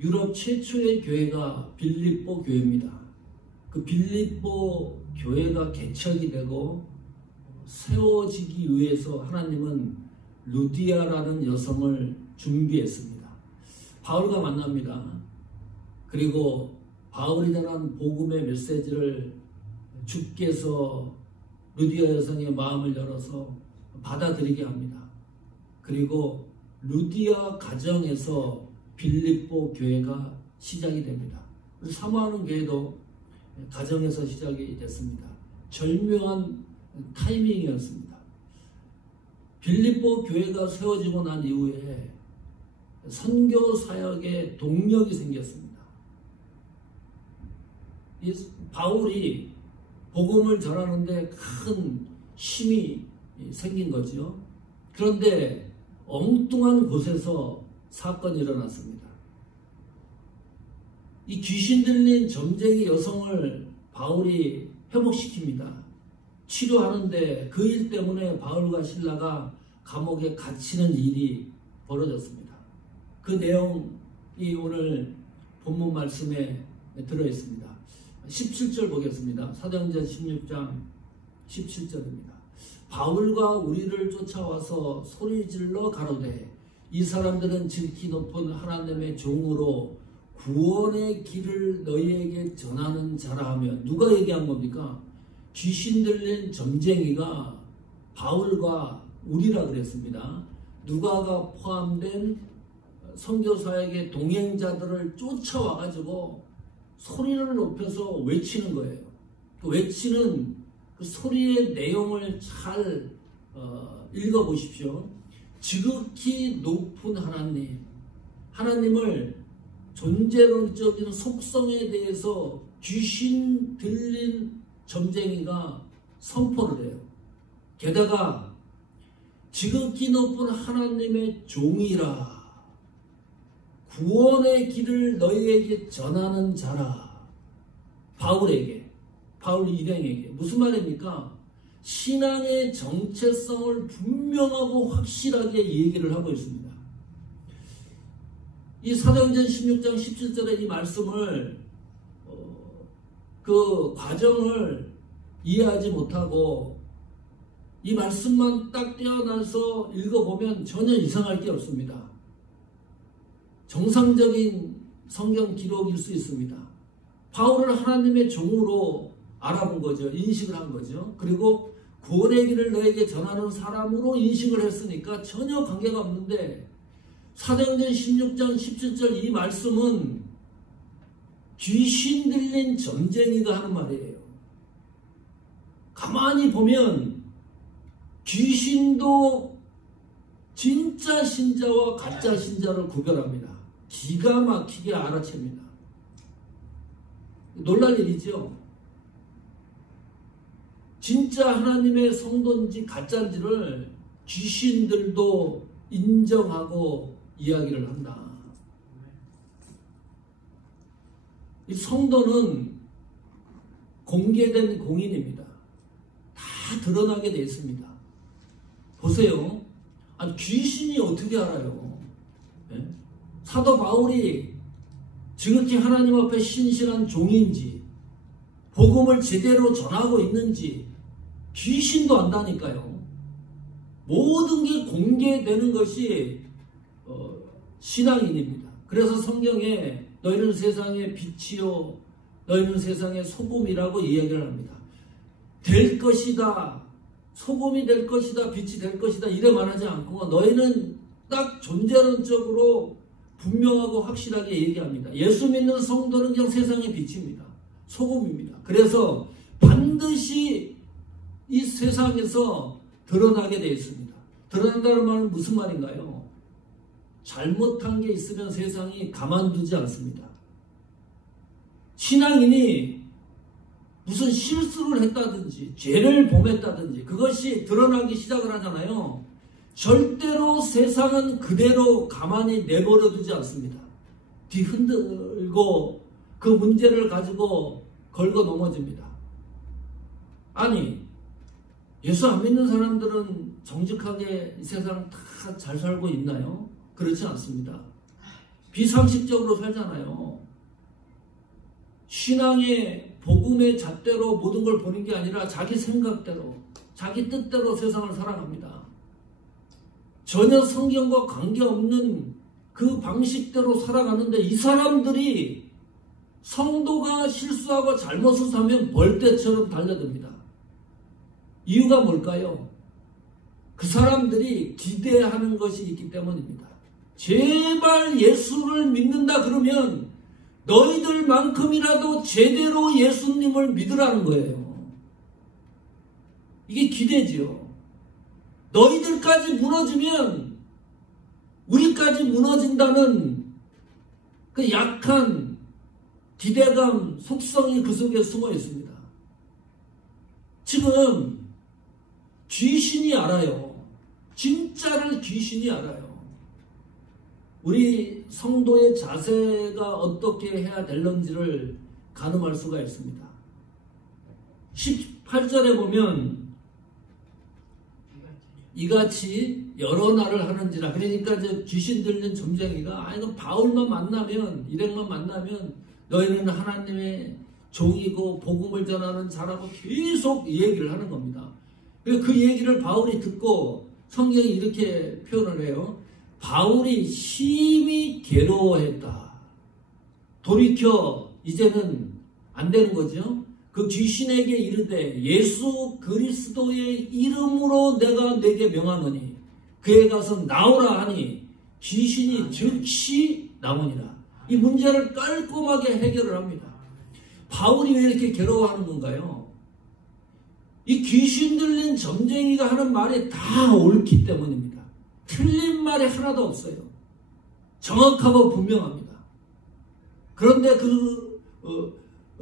유럽 최초의 교회가 빌립보 교회입니다. 그 빌립보 교회가 개척이 되고 세워지기 위해서 하나님은 루디아라는 여성을 준비했습니다. 바울과 만납니다. 그리고 바울이 전한 복음의 메시지를 주께서 루디아 여성의 마음을 열어서 받아들이게 합니다. 그리고 루디아 가정에서 빌립보 교회가 시작이 됩니다. 사모하는 교회도 가정에서 시작이 됐습니다. 절묘한 타이밍이었습니다. 빌립보 교회가 세워지고 난 이후에 선교 사역에 동력이 생겼습니다. 이 바울이 복음을 전하는데 큰 힘이 생긴 거죠. 그런데 엉뚱한 곳에서 사건이 일어났습니다. 이 귀신 들린 점쟁이 여성을 바울이 회복시킵니다. 치료하는데 그 일 때문에 바울과 실라가 감옥에 갇히는 일이 벌어졌습니다. 그 내용이 오늘 본문 말씀에 들어있습니다. 17절 보겠습니다. 사도행전 16장 17절입니다. 바울과 우리를 쫓아와서 소리질러 가로되 이 사람들은 지극히 높은 하나님의 종으로 구원의 길을 너희에게 전하는 자라 하면, 누가 얘기한 겁니까? 귀신 들린 점쟁이가 바울과 우리라 그랬습니다. 누가가 포함된 선교사에게 동행자들을 쫓아와가지고 소리를 높여서 외치는 거예요. 그 외치는 그 소리의 내용을 잘 읽어보십시오. 지극히 높은 하나님, 하나님을 존재론적인 속성에 대해서 귀신 들린 점쟁이가 선포를 해요. 게다가 지극히 높은 하나님의 종이라, 구원의 길을 너희에게 전하는 자라. 바울에게, 바울 일행에게. 무슨 말입니까? 신앙의 정체성을 분명하고 확실하게 얘기를 하고 있습니다. 이 사도행전 16장 17절의 이 말씀을 그 과정을 이해하지 못하고 이 말씀만 딱 떼어놔서 읽어보면 전혀 이상할 게 없습니다. 정상적인 성경 기록일 수 있습니다. 바울을 하나님의 종으로 알아본 거죠. 인식을 한 거죠. 그리고 구원의 길을 너에게 전하는 사람으로 인식을 했으니까 전혀 관계가 없는데, 사도행전 16장 17절 이 말씀은 귀신 들린 점쟁이가 하는 말이에요. 가만히 보면 귀신도 진짜 신자와 가짜 신자를 구별합니다. 기가 막히게 알아챕니다. 놀랄 일이죠. 진짜 하나님의 성도인지 가짜인지를 귀신들도 인정하고 이야기를 한다. 이 성도는 공개된 공인입니다. 다 드러나게 되어 있습니다. 보세요. 아니, 귀신이 어떻게 알아요? 네? 사도 바울이 지극히 하나님 앞에 신실한 종인지, 복음을 제대로 전하고 있는지 귀신도 안다니까요. 모든 게 공개되는 것이 신앙인입니다. 그래서 성경에 너희는 세상의 빛이요 너희는 세상의 소금이라고 이야기를 합니다. 될 것이다, 소금이 될 것이다, 빛이 될 것이다 이래 말하지 않고 너희는 딱 존재론적으로 분명하고 확실하게 얘기합니다. 예수 믿는 성도는 그냥 세상의 빛입니다. 소금입니다. 그래서 반드시 이 세상에서 드러나게 되어 있습니다. 드러난다는 말은 무슨 말인가요? 잘못한 게 있으면 세상이 가만두지 않습니다. 신앙인이 무슨 실수를 했다든지 죄를 범했다든지 그것이 드러나기 시작을 하잖아요. 절대로 세상은 그대로 가만히 내버려 두지 않습니다. 뒤흔들고 그 문제를 가지고 걸고 넘어집니다. 아니, 예수 안 믿는 사람들은 정직하게 이 세상 다 잘 살고 있나요? 그렇지 않습니다. 비상식적으로 살잖아요. 신앙의 복음의 잣대로 모든 걸 보는 게 아니라 자기 생각대로, 자기 뜻대로 세상을 살아갑니다. 전혀 성경과 관계없는 그 방식대로 살아가는데 이 사람들이 성도가 실수하고 잘못을 하면 벌떼처럼 달려듭니다. 이유가 뭘까요? 그 사람들이 기대하는 것이 있기 때문입니다. 제발 예수를 믿는다 그러면 너희들만큼이라도 제대로 예수님을 믿으라는 거예요. 이게 기대지요. 너희들까지 무너지면 우리까지 무너진다는 그 약한 기대감, 속성이 그 속에 숨어 있습니다. 지금 귀신이 알아요. 진짜를 귀신이 알아요. 우리 성도의 자세가 어떻게 해야 될런지를 가늠할 수가 있습니다. 18절에 보면 이같이 여러 날을 하는지라. 그러니까 이제 귀신 들린 점쟁이가 이거 바울만 만나면, 일행만 만나면 너희는 하나님의 종이고 복음을 전하는 자라고 계속 얘기를 하는 겁니다. 그 얘기를 바울이 듣고 성경이 이렇게 표현을 해요. 바울이 심히 괴로워했다. 돌이켜 이제는 안 되는 거죠. 그 귀신에게 이르되 예수 그리스도의 이름으로 내가 네게 명하노니 그에 가서 나오라 하니 귀신이 즉시 나오니라. 이 문제를 깔끔하게 해결을 합니다. 바울이 왜 이렇게 괴로워하는 건가요? 이 귀신 들린 점쟁이가 하는 말이 다 옳기 때문입니다. 틀린 말이 하나도 없어요. 정확하고 분명합니다. 그런데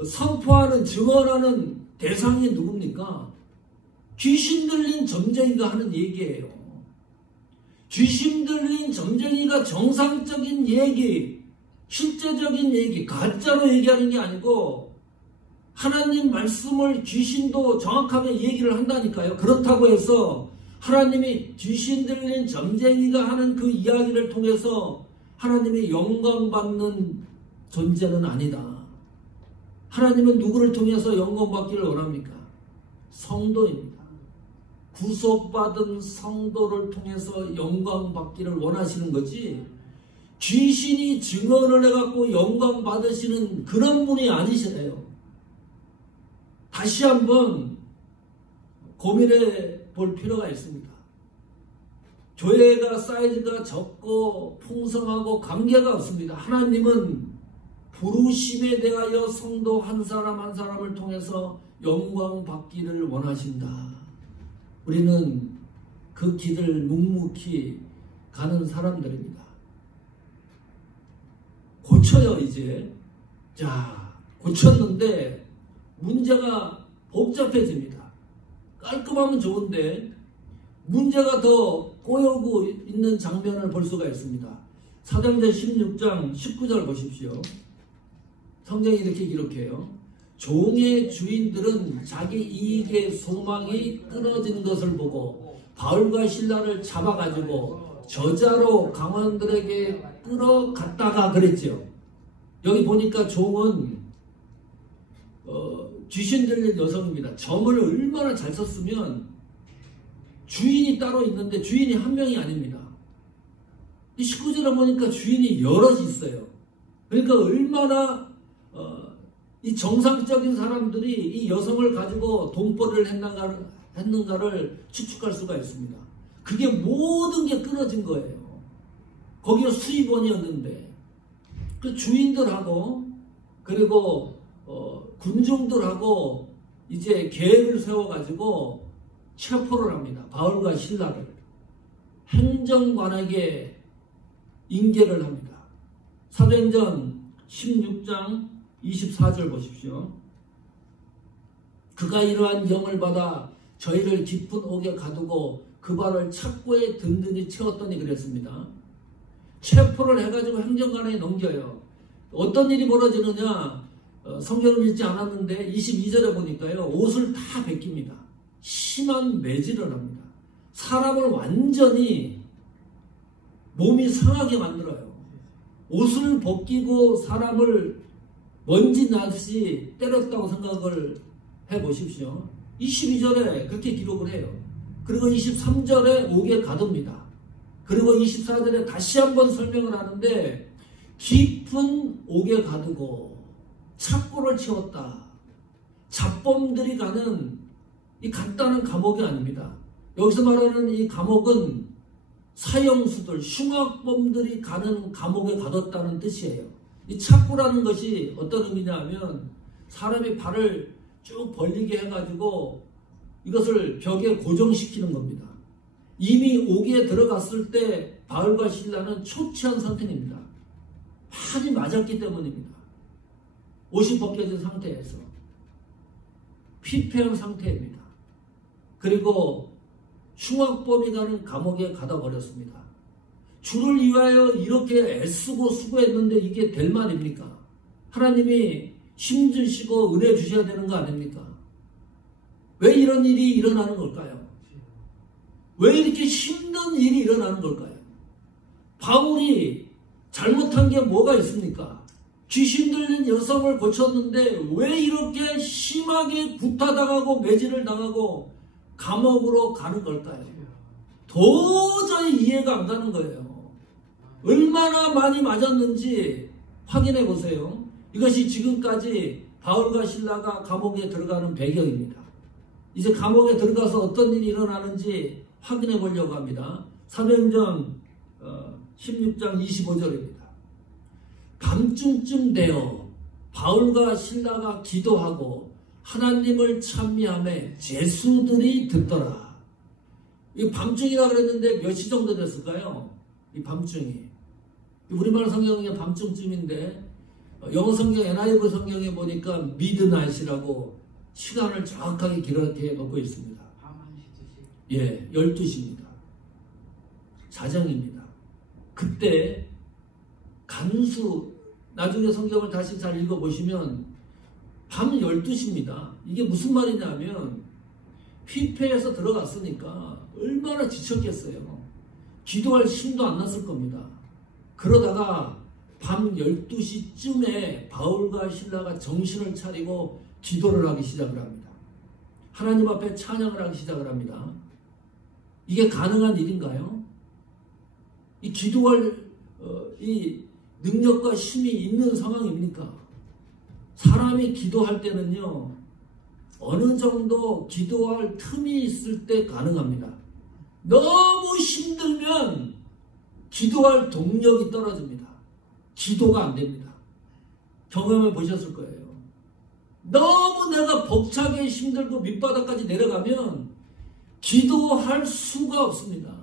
선포하는, 증언하는 대상이 누굽니까? 귀신 들린 점쟁이가 하는 얘기예요. 귀신 들린 점쟁이가 정상적인 얘기, 실제적인 얘기, 가짜로 얘기하는 게 아니고 하나님 말씀을 귀신도 정확하게 얘기를 한다니까요. 그렇다고 해서 하나님이 귀신 들린 점쟁이가 하는 그 이야기를 통해서 하나님이 영광받는 존재는 아니다. 하나님은 누구를 통해서 영광받기를 원합니까? 성도입니다. 구속받은 성도를 통해서 영광받기를 원하시는 거지, 귀신이 증언을 해갖고 영광받으시는 그런 분이 아니시래요. 다시 한번 고민해 볼 필요가 있습니다. 교회가 사이즈가 적고 풍성하고 관계가 없습니다. 하나님은 부르심에 대하여 성도 한 사람 한 사람을 통해서 영광 받기를 원하신다. 우리는 그 길을 묵묵히 가는 사람들입니다. 고쳐요, 이제. 자, 고쳤는데 문제가 복잡해집니다. 깔끔하면 좋은데 문제가 더 꼬여오고 있는 장면을 볼 수가 있습니다. 사도행전 16장 19절 보십시오. 성경이 이렇게 기록해요. 종의 주인들은 자기 이익의 소망이 끊어진 것을 보고 바울과 실라를 잡아가지고 저자로 강원들에게 끌어갔다가 그랬죠. 여기 보니까 종은 귀신 들린 여성입니다. 점을 얼마나 잘 썼으면 주인이 따로 있는데 주인이 한 명이 아닙니다. 이 19절에 보니까 주인이 여럿이 있어요. 그러니까 얼마나 이 정상적인 사람들이 이 여성을 가지고 돈벌이를 했는가를 추측할 수가 있습니다. 그게 모든 게 끊어진 거예요. 거기가 수입원이었는데 그 주인들하고 그리고 군중들하고 이제 계획을 세워가지고 체포를 합니다. 바울과 실라를 행정관에게 인계를 합니다. 사도행전 16장 24절 보십시오. 그가 이러한 영을 받아 저희를 깊은 옥에 가두고 그 발을 착고에 든든히 채웠더니 그랬습니다. 체포를 해가지고 행정관에 넘겨요. 어떤 일이 벌어지느냐, 성경을 읽지 않았는데 22절에 보니까요, 옷을 다 벗깁니다. 심한 매질을 합니다. 사람을 완전히 몸이 상하게 만들어요. 옷을 벗기고 사람을 먼지 나듯이 때렸다고 생각을 해보십시오. 22절에 그렇게 기록을 해요. 그리고 23절에 옥에 가둡니다. 그리고 24절에 다시 한번 설명을 하는데 깊은 옥에 가두고 착고를 채웠다. 잡범들이 가는 이 간단한 감옥이 아닙니다. 여기서 말하는 이 감옥은 사형수들, 흉악범들이 가는 감옥에 가뒀다는 뜻이에요. 이 착고라는 것이 어떤 의미냐 하면 사람이 발을 쭉 벌리게 해가지고 이것을 벽에 고정시키는 겁니다. 이미 옥에 들어갔을 때 바울과 실라는 초췌한 상태입니다. 많이 맞았기 때문입니다. 옷이 벗겨진 상태에서 피폐한 상태입니다. 그리고 흉악범이 가는 감옥에 가다 버렸습니다. 주를 위하여 이렇게 애쓰고 수고했는데 이게 될 말입니까? 하나님이 힘주시고 은혜 주셔야 되는 거 아닙니까? 왜 이런 일이 일어나는 걸까요? 왜 이렇게 힘든 일이 일어나는 걸까요? 바울이 잘못한 게 뭐가 있습니까? 귀신 들린 여성을 고쳤는데 왜 이렇게 심하게 구타당하고 매질을 당하고 감옥으로 가는 걸까요? 도저히 이해가 안 가는 거예요. 얼마나 많이 맞았는지 확인해 보세요. 이것이 지금까지 바울과 실라가 감옥에 들어가는 배경입니다. 이제 감옥에 들어가서 어떤 일이 일어나는지 확인해 보려고 합니다. 사도행전 16장 25절입니다. 밤중쯤 되어 바울과 실라가 기도하고 하나님을 찬미하며 제수들이 듣더라. 이 밤중이라 그랬는데 몇 시 정도 됐을까요? 이 밤중이. 우리말 성경에 밤중쯤인데 영어 성경 NIV 성경에 보니까 미드나잇이라고 시간을 정확하게 기록해 놓고 있습니다. 밤 1시, 2시? 예, 12시입니다. 자정입니다. 그때 간수, 나중에 성경을 다시 잘 읽어보시면 밤 12시입니다. 이게 무슨 말이냐면 피폐해서 들어갔으니까 얼마나 지쳤겠어요. 기도할 힘도 안 났을 겁니다. 그러다가 밤 12시쯤에 바울과 실라가 정신을 차리고 기도를 하기 시작을 합니다. 하나님 앞에 찬양을 하기 시작을 합니다. 이게 가능한 일인가요? 이 기도할 이 능력과 힘이 있는 상황입니까? 사람이 기도할 때는요, 어느 정도 기도할 틈이 있을 때 가능합니다. 너무 힘들면 기도할 동력이 떨어집니다. 기도가 안 됩니다. 경험해 보셨을 거예요. 너무 내가 벅차게 힘들고 밑바닥까지 내려가면 기도할 수가 없습니다.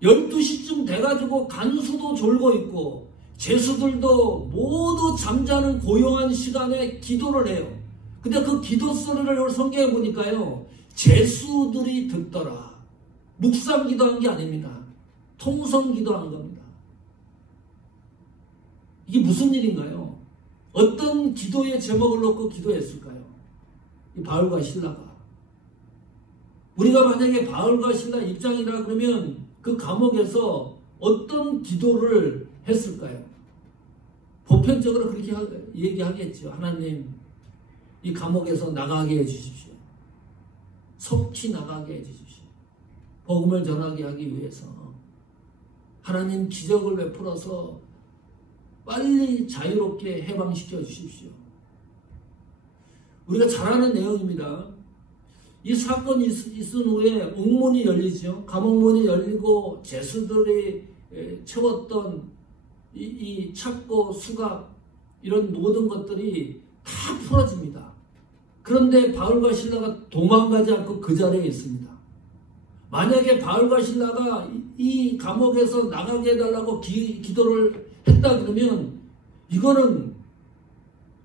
12시쯤 돼가지고 간수도 졸고 있고 제수들도 모두 잠자는 고요한 시간에 기도를 해요. 근데 그 기도 소리를 성경에 보니까요, 제수들이 듣더라. 묵상 기도한 게 아닙니다. 통성 기도한 겁니다. 이게 무슨 일인가요? 어떤 기도의 제목을 놓고 기도했을까요? 이 바울과 실라가. 우리가 만약에 바울과 실라 입장이라 그러면 그 감옥에서 어떤 기도를 했을까요? 보편적으로 그렇게 얘기하겠죠. 하나님, 이 감옥에서 나가게 해주십시오. 속히 나가게 해주십시오. 복음을 전하게 하기 위해서 하나님 기적을 베풀어서 빨리 자유롭게 해방시켜 주십시오. 우리가 잘 아는 내용입니다. 이 사건이 있은 후에 옥문이 열리죠. 감옥문이 열리고 제수들이 채웠던 이 착고, 수갑 이런 모든 것들이 다 풀어집니다. 그런데 바울과 실라가 도망가지 않고 그 자리에 있습니다. 만약에 바울과 실라가 이 감옥에서 나가게 해달라고 기도를 했다 그러면 이거는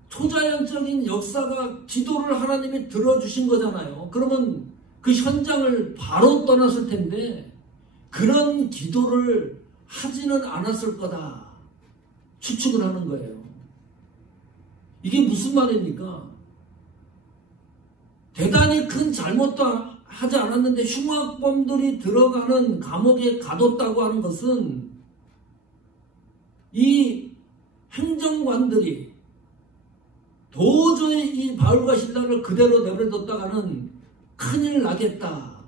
초자연적인 역사가 기도를 하나님이 들어주신 거잖아요. 그러면 그 현장을 바로 떠났을 텐데 그런 기도를 하지는 않았을 거다 추측을 하는 거예요. 이게 무슨 말입니까? 대단히 큰 잘못도 하지 않았는데 흉악범들이 들어가는 감옥에 가뒀다고 하는 것은 이 행정관들이 도저히 이 바울과 실라를 그대로 내버려뒀다가는 큰일 나겠다.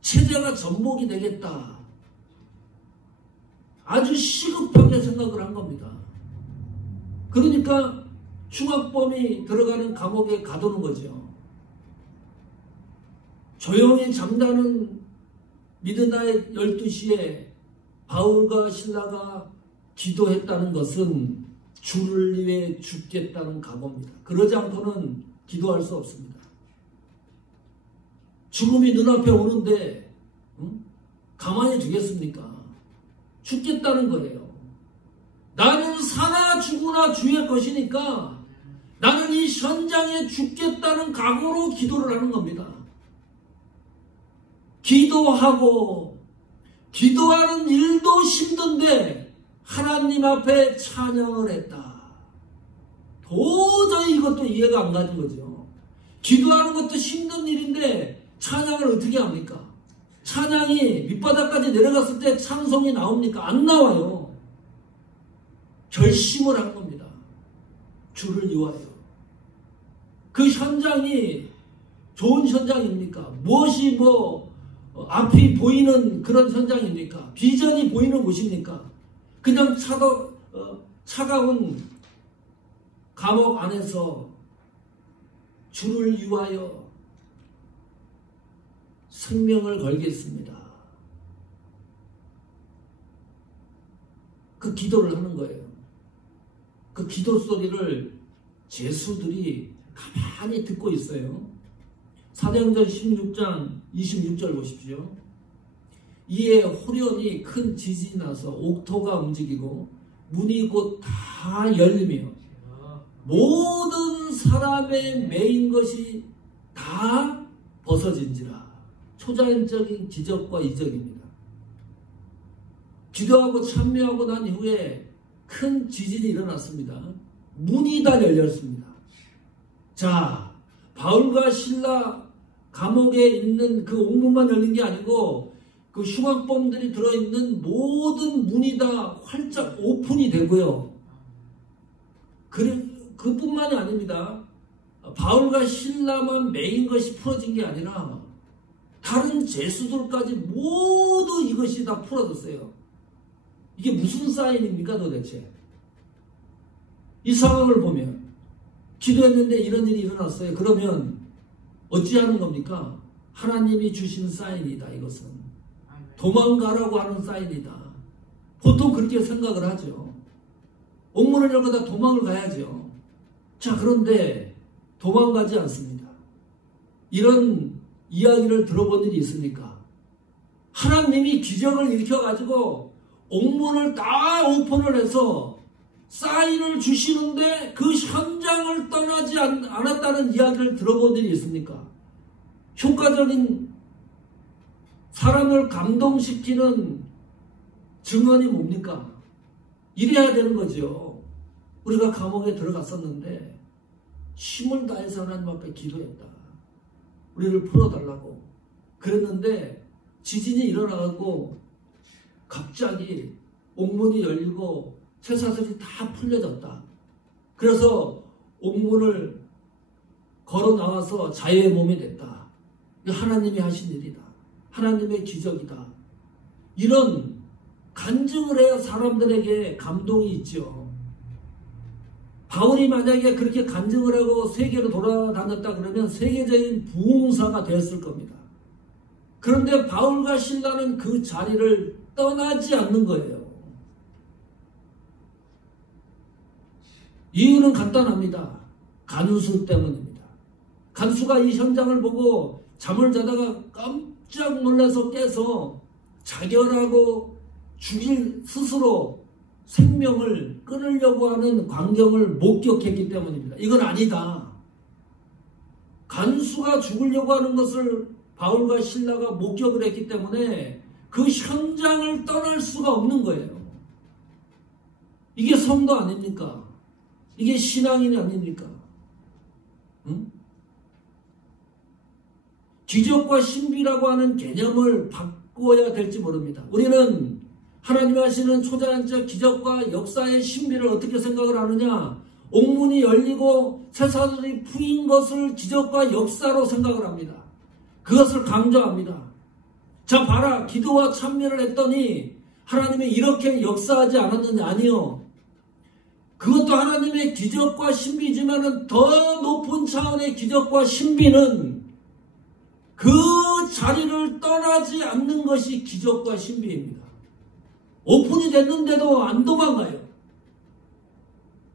체제가 전복이 되겠다. 아주 시급하게 생각을 한 겁니다. 그러니까 흉악범이 들어가는 감옥에 가두는 거죠. 조용히 잠자는 미드나잇 12시에 바울과 실라가 기도했다는 것은 주를 위해 죽겠다는 각오입니다. 그러지 않고는 기도할 수 없습니다. 죽음이 눈앞에 오는데 가만히 두겠습니까? 죽겠다는 거예요. 나는 사나 죽으나 주의 것이니까 나는 이 현장에 죽겠다는 각오로 기도를 하는 겁니다. 기도하고 기도하는 일도 힘든데 하나님 앞에 찬양을 했다. 도저히 이것도 이해가 안 가는 거죠. 기도하는 것도 힘든 일인데 찬양을 어떻게 합니까? 찬양이 밑바닥까지 내려갔을 때 찬송이 나옵니까? 안 나와요. 결심을 한 겁니다. 주를 위하여. 그 현장이 좋은 현장입니까? 무엇이 앞이 보이는 그런 현장입니까? 비전이 보이는 곳입니까? 그냥 차가운 감옥 안에서 주를 위하여 생명을 걸겠습니다. 그 기도를 하는 거예요. 그 기도 소리를 제수들이 가만히 듣고 있어요. 사도행전 16장 26절 보십시오. 이에 호련히 큰 지진이 나서 옥토가 움직이고 문이 곧 다 열리며 모든 사람의 매인 것이 다 벗어진지라. 초자연적인 기적과 이적입니다. 기도하고 참여하고 난 이후에 큰 지진이 일어났습니다. 문이 다 열렸습니다. 자, 바울과 실라 감옥에 있는 그 옥문만 열린 게 아니고 그 흉악범들이 들어있는 모든 문이 다 활짝 오픈이 되고요. 그뿐만이 아닙니다. 바울과 실라만 매인 것이 풀어진 게 아니라 다른 죄수들까지 모두 이것이 다 풀어졌어요. 이게 무슨 사인입니까 도대체? 이 상황을 보면 기도했는데 이런 일이 일어났어요. 그러면 어찌하는 겁니까? 하나님이 주신 사인이다. 이것은 도망가라고 하는 사인이다. 보통 그렇게 생각을 하죠. 옥문을 열고 다 도망을 가야죠. 자, 그런데 도망가지 않습니다. 이런 이야기를 들어본 일이 있습니까? 하나님이 기적을 일으켜가지고 옥문을 다 오픈을 해서 사인을 주시는데 그 현장을 떠나지 않았다는 이야기를 들어본 일이 있습니까? 효과적인 사람을 감동시키는 증언이 뭡니까? 이래야 되는 거죠. 우리가 감옥에 들어갔었는데 힘을 다해서 하나님 앞에 기도했다. 우리를 풀어달라고. 그랬는데 지진이 일어나고 갑자기 옥문이 열리고 쇠사슬이 다 풀려졌다. 그래서 옥문을 걸어 나와서 자유의 몸이 됐다. 이거 하나님이 하신 일이다. 하나님의 기적이다. 이런 간증을 해야 사람들에게 감동이 있죠. 바울이 만약에 그렇게 간증을 하고 세계로 돌아다녔다 그러면 세계적인 부흥사가 되었을 겁니다. 그런데 바울과 실라는 그 자리를 떠나지 않는 거예요. 이유는 간단합니다. 간수 때문입니다. 간수가 이 현장을 보고 잠을 자다가 깜짝 놀라서 깨서 자결하고 스스로 생명을 끊으려고 하는 광경을 목격했기 때문입니다. 이건 아니다. 간수가 죽으려고 하는 것을 바울과 실라가 목격을 했기 때문에 그 현장을 떠날 수가 없는 거예요. 이게 성도 아닙니까? 이게 신앙인이 아닙니까? 응? 기적과 신비라고 하는 개념을 바꿔야 될지 모릅니다. 우리는 하나님이 하시는 초자연적 기적과 역사의 신비를 어떻게 생각을 하느냐? 옥문이 열리고 쇠사슬이 풀린 것을 기적과 역사로 생각을 합니다. 그것을 강조합니다. 자, 봐라. 기도와 찬미를 했더니 하나님이 이렇게 역사하지 않았느냐? 아니요. 그것도 하나님의 기적과 신비지만은 더 높은 차원의 기적과 신비는 그 자리를 떠나지 않는 것이 기적과 신비입니다. 오픈이 됐는데도 안 도망가요.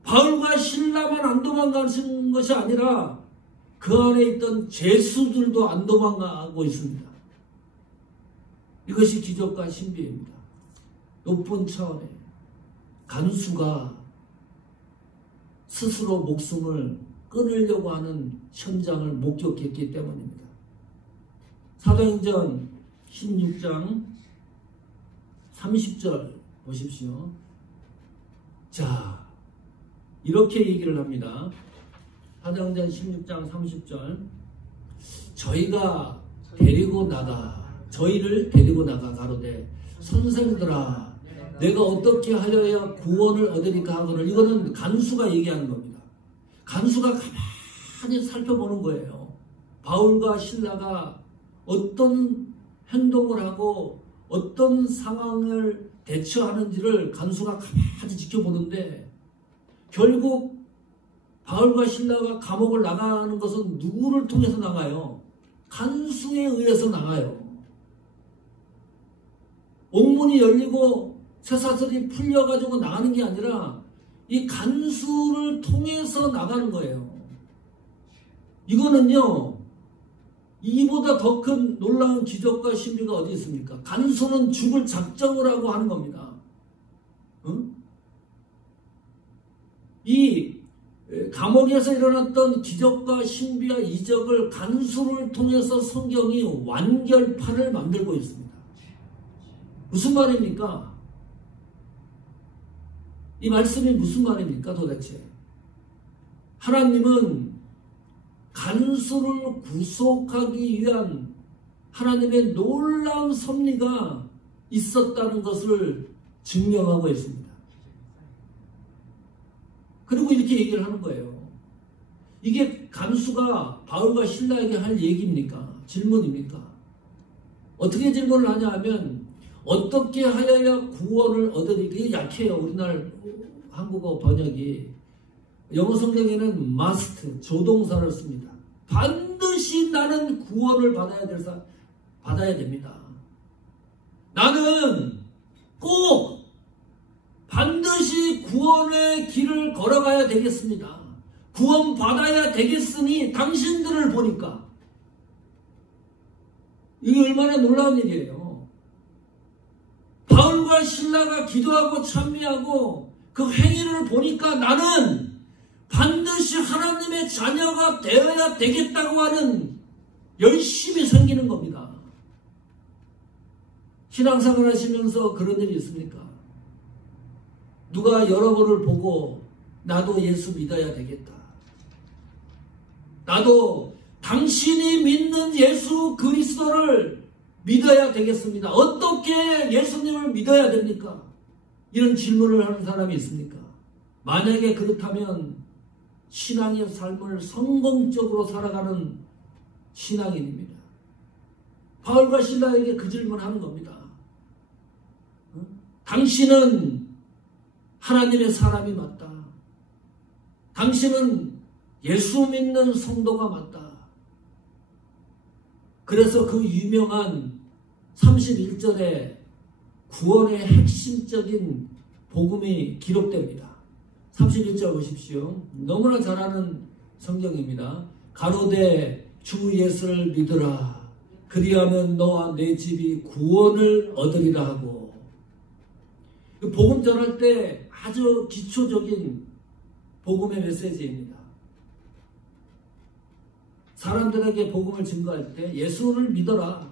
바울과 실라만 안 도망가는 것이 아니라 그 안에 있던 죄수들도 안 도망가고 있습니다. 이것이 기적과 신비입니다. 높은 차원의 간수가 스스로 목숨을 끊으려고 하는 현장을 목격했기 때문입니다. 사도행전 16장 30절 보십시오. 자, 이렇게 얘기를 합니다. 사도행전 16장 30절. 저희를 데리고 나가 가로되 선생들아 내가 어떻게 하여야 구원을 얻으리까 하거늘. 이거는 간수가 얘기하는 겁니다. 간수가 가만히 살펴보는 거예요. 바울과 실라가 어떤 행동을 하고 어떤 상황을 대처하는지를 간수가 가만히 지켜보는데 결국 바울과 실라가 감옥을 나가는 것은 누구를 통해서 나가요? 간수에 의해서 나가요. 옥문이 열리고 쇠사슬이 풀려가지고 나가는 게 아니라 이 간수를 통해서 나가는 거예요. 이거는요, 이보다 더 큰 놀라운 기적과 신비가 어디 있습니까? 간수는 죽을 작정을 하고 하는 겁니다. 응? 이 감옥에서 일어났던 기적과 신비와 이적을 간수를 통해서 성경이 완결판을 만들고 있습니다. 무슨 말입니까? 이 말씀이 무슨 말입니까 도대체? 하나님은 간수를 구속하기 위한 하나님의 놀라운 섭리가 있었다는 것을 증명하고 있습니다. 그리고 이렇게 얘기를 하는 거예요. 이게 간수가 바울과 실라에게 할 얘기입니까? 질문입니까? 어떻게 질문을 하냐 하면 어떻게 하여야 구원을 얻으리까? 이게 약해요. 우리나라 한국어 번역이. 영어 성경에는 must, 조동사를 씁니다. 반드시 나는 구원을 받아야 됩니다. 나는 꼭 반드시 구원의 길을 걸어가야 되겠습니다. 구원 받아야 되겠으니 당신들을 보니까. 이게 얼마나 놀라운 일이에요. 바울과 실라가 기도하고 찬미하고 그 행위를 보니까 나는 반드시 하나님의 자녀가 되어야 되겠다고 하는 열심이 생기는 겁니다. 신앙생활 하시면서 그런 일이 있습니까? 누가 여러분을 보고 나도 예수 믿어야 되겠다. 나도 당신이 믿는 예수 그리스도를 믿어야 되겠습니다. 어떻게 예수님을 믿어야 됩니까? 이런 질문을 하는 사람이 있습니까? 만약에 그렇다면 신앙의 삶을 성공적으로 살아가는 신앙인입니다. 바울과 실라에게 그 질문하는 겁니다. 당신은 하나님의 사람이 맞다. 당신은 예수 믿는 성도가 맞다. 그래서 그 유명한 31절에 구원의 핵심적인 복음이 기록됩니다. 31절 보십시오. 너무나 잘 아는 성경입니다. 가로되 주 예수를 믿으라. 그리하면 너와 내 집이 구원을 얻으리라 하고. 복음 전할 때 아주 기초적인 복음의 메시지입니다. 사람들에게 복음을 증거할 때 예수를 믿어라.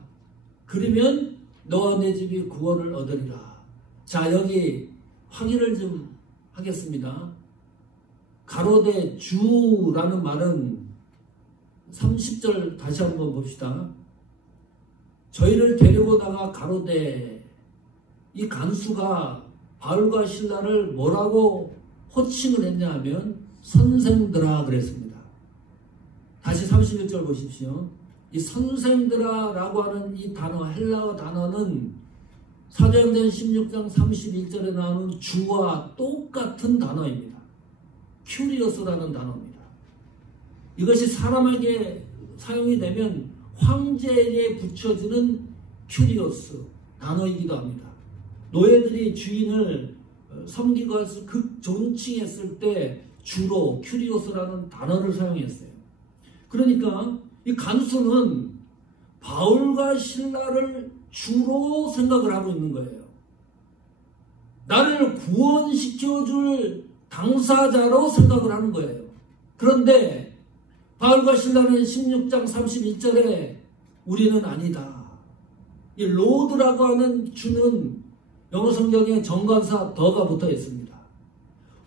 그러면 너와 내 집이 구원을 얻으리라. 자, 여기 확인을 좀 하겠습니다. 가로되 주라는 말은 30절 다시 한번 봅시다. 저희를 데리고 나가 가로되, 이 간수가 바울과 신라를 뭐라고 호칭을 했냐 하면 선생들아 그랬습니다. 다시 31절 보십시오. 이 선생들아 라고 하는 이 단어, 헬라어 단어는 사도행전 16장 31절에 나오는 주와 똑같은 단어입니다. 큐리오스라는 단어입니다. 이것이 사람에게 사용이 되면 황제에게 붙여지는 큐리오스 단어이기도 합니다. 노예들이 주인을 섬기고 해서 극존칭했을 때 주로 큐리오스라는 단어를 사용했어요. 그러니까 이 간수는 바울과 신라를 주로 생각을 하고 있는 거예요. 나를 구원시켜줄 당사자로 생각을 하는 거예요. 그런데 바울과 신라는 16장 31절에 우리는 아니다. 이 로드라고 하는 주는 영어 성경에 정관사 더가 붙어 있습니다.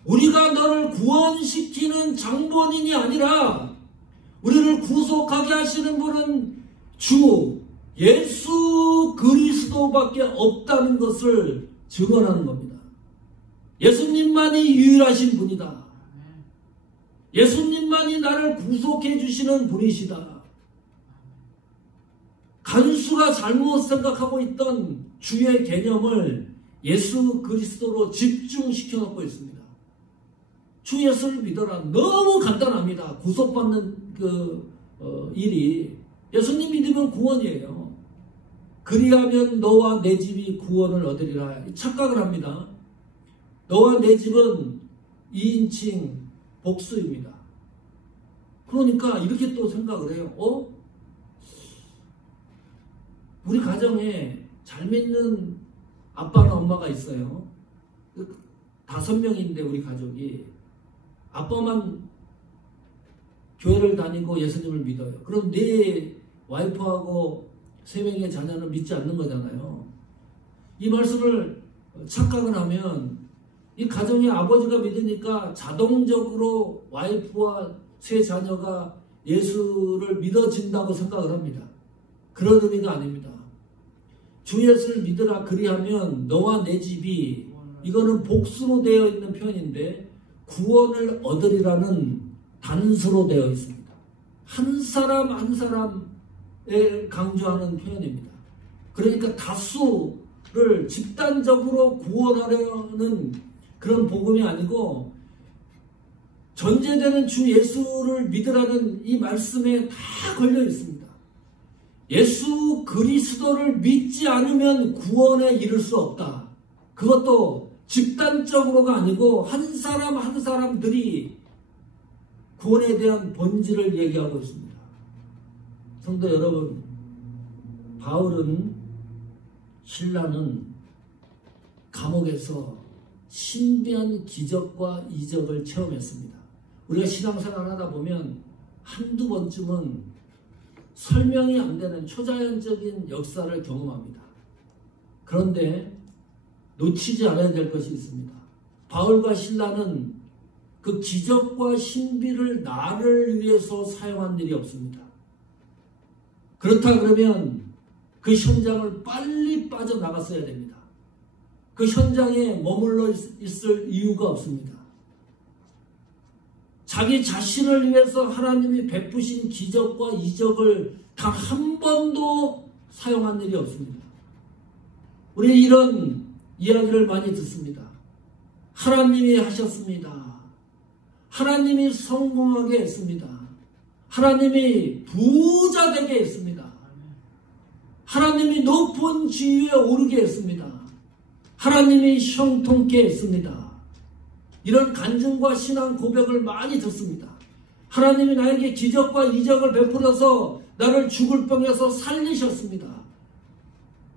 우리가 너를 구원시키는 장본인이 아니라 우리를 구속하게 하시는 분은 주 예수 그리스도밖에 없다는 것을 증언하는 겁니다. 예수님만이 유일하신 분이다. 예수님만이 나를 구속해 주시는 분이시다. 간수가 잘못 생각하고 있던 주의 개념을 예수 그리스도로 집중시켜 놓고 있습니다. 주 예수를 믿어라. 너무 간단합니다. 구속받는 일이 예수님 믿으면 구원이에요. 그리하면 너와 내 집이 구원을 얻으리라. 착각을 합니다. 너와 내 집은 2인칭 복수입니다. 그러니까 이렇게 또 생각을 해요. 우리 가정에 잘 믿는 아빠나 엄마가 있어요. 5명인데 우리 가족이 아빠만 교회를 다니고 예수님을 믿어요. 그럼 내 와이프하고 3명의 자녀는 믿지 않는 거잖아요. 이 말씀을 착각을 하면 이 가정의 아버지가 믿으니까 자동적으로 와이프와 3 자녀가 예수를 믿어진다고 생각을 합니다. 그런 의미가 아닙니다. 주 예수를 믿으라 그리하면 너와 내 집이, 이거는 복수로 되어 있는 표현인데 구원을 얻으리라는 단수로 되어 있습니다. 한 사람 한 사람에 강조하는 표현입니다. 그러니까 다수를 집단적으로 구원하려는 그런 복음이 아니고 전제되는 주 예수를 믿으라는 이 말씀에 다 걸려 있습니다. 예수 그리스도를 믿지 않으면 구원에 이를 수 없다. 그것도 집단적으로가 아니고 한 사람 한 사람들이 구원에 대한 본질을 얘기하고 있습니다. 성도 여러분, 바울은, 신라는 감옥에서 신비한 기적과 이적을 체험했습니다. 우리가 신앙생활 하다 보면 한두 번쯤은 설명이 안 되는 초자연적인 역사를 경험합니다. 그런데 놓치지 않아야 될 것이 있습니다. 바울과 신라는 그 기적과 신비를 나를 위해서 사용한 일이 없습니다. 그렇다 그러면 그 현장을 빨리 빠져나갔어야 됩니다. 그 현장에 머물러 있을 이유가 없습니다. 자기 자신을 위해서 하나님이 베푸신 기적과 이적을 단 한 번도 사용한 일이 없습니다. 우리 이런 이야기를 많이 듣습니다. 하나님이 하셨습니다. 하나님이 성공하게 했습니다. 하나님이 부자 되게 했습니다. 하나님이 높은 지위에 오르게 했습니다. 하나님이 형통케 했습니다. 이런 간증과 신앙 고백을 많이 듣습니다. 하나님이 나에게 기적과 이적을 베풀어서 나를 죽을 병에서 살리셨습니다.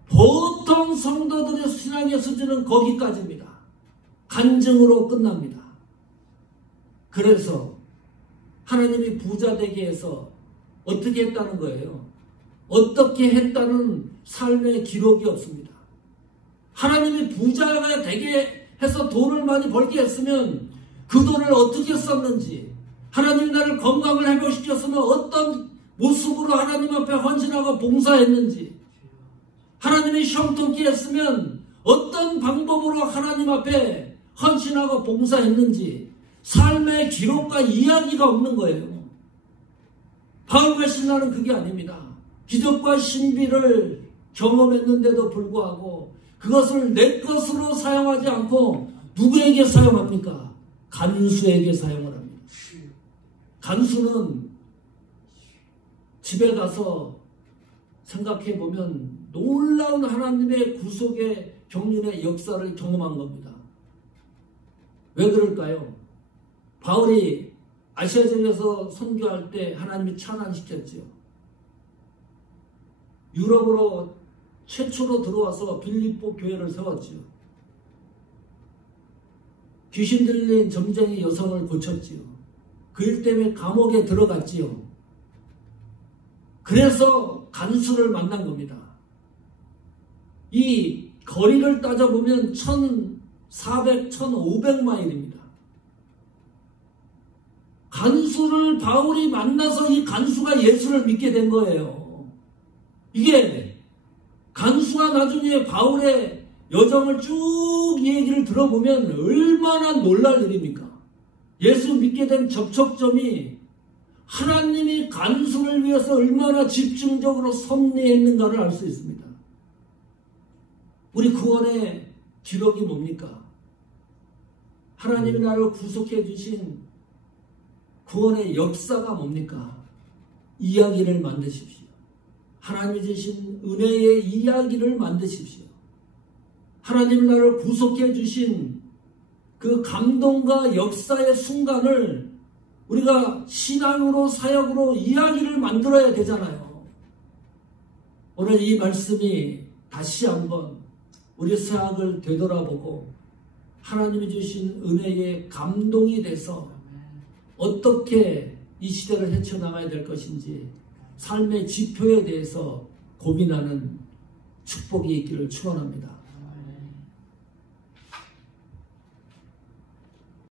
보통 성도들의 신앙의 수준은 거기까지입니다. 간증으로 끝납니다. 그래서 하나님이 부자 되게 해서 어떻게 했다는 거예요? 어떻게 했다는 삶의 기록이 없습니다. 하나님이 부자가 되게 해서 돈을 많이 벌게 했으면 그 돈을 어떻게 썼는지, 하나님이 나를 건강을 회복시켰으면 어떤 모습으로 하나님 앞에 헌신하고 봉사했는지, 하나님이 형통케 했으면 어떤 방법으로 하나님 앞에 헌신하고 봉사했는지 삶의 기록과 이야기가 없는 거예요. 바울과 실라는 그게 아닙니다. 기적과 신비를 경험했는데도 불구하고 그것을 내 것으로 사용하지 않고 누구에게 사용합니까? 간수에게 사용을 합니다. 간수는 집에 가서 생각해 보면 놀라운 하나님의 구속의 경륜의 역사를 경험한 겁니다. 왜 그럴까요? 바울이 아시아 지역에서 선교할 때 하나님이 찬양시켰지요. 유럽으로 최초로 들어와서 빌립보 교회를 세웠지요. 귀신 들린 점쟁이 여성을 고쳤지요. 그 일 때문에 감옥에 들어갔지요. 그래서 간수를 만난 겁니다. 이 거리를 따져보면 1,400, 1,500마일입니다. 간수를 바울이 만나서 이 간수가 예수를 믿게 된 거예요. 이게 간수가 나중에 바울의 여정을 쭉 얘기를 들어보면 얼마나 놀랄 일입니까? 예수 믿게 된 접촉점이 하나님이 간수를 위해서 얼마나 집중적으로 섭리했는가를 알 수 있습니다. 우리 구원의 기록이 뭡니까? 하나님이 나를 구속해 주신 구원의 역사가 뭡니까? 이야기를 만드십시오. 하나님이 주신 은혜의 이야기를 만드십시오. 하나님이 나를 구속해 주신 그 감동과 역사의 순간을 우리가 신앙으로 사역으로 이야기를 만들어야 되잖아요. 오늘 이 말씀이 다시 한번 우리 사역을 되돌아보고 하나님이 주신 은혜의 감동이 돼서 어떻게 이 시대를 헤쳐나가야 될 것인지 삶의 지표에 대해서 고민하는 축복이 있기를 축원합니다.